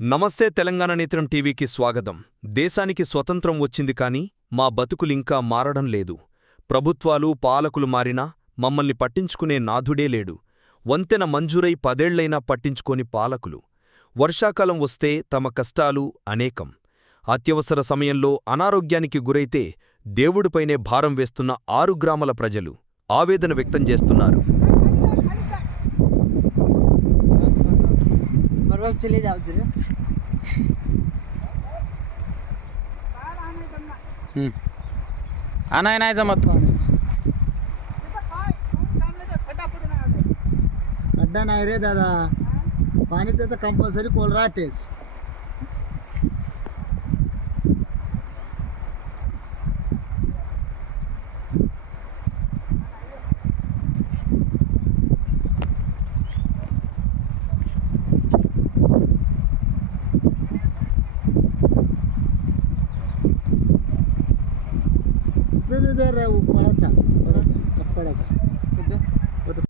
నమస్తే తెలంగాణ నేత్రం టీవీకి స్వాగతం. దేశానికి స్వతంత్రం వచ్చింది కానీ మా బతుకులింకా మారడం లేదు. ప్రభుత్వాలు పాలకులు మారినా మమ్మల్ని పట్టించుకునే నాథుడే లేడు. వంతెన మంజూరై 10 ఏళ్లైనా పట్టించుకోని పాలకులు. వర్షాకాలం వస్తే తమ కష్టాలు అనేకం. అత్యవసర సమయంలో అనారోగ్యానికి గురైతే దేవుడిపైనే భారం వేస్తున్న 6 గ్రామాల ప్రజలు ఆవేదన వ్యక్తం చేస్తున్నారు. चले जाओ जरा आना नाही जमत. खड्डा नाही रे दादा, पाणी तर कंपल्सरी पोल राहतेच. दे रे उपळाचा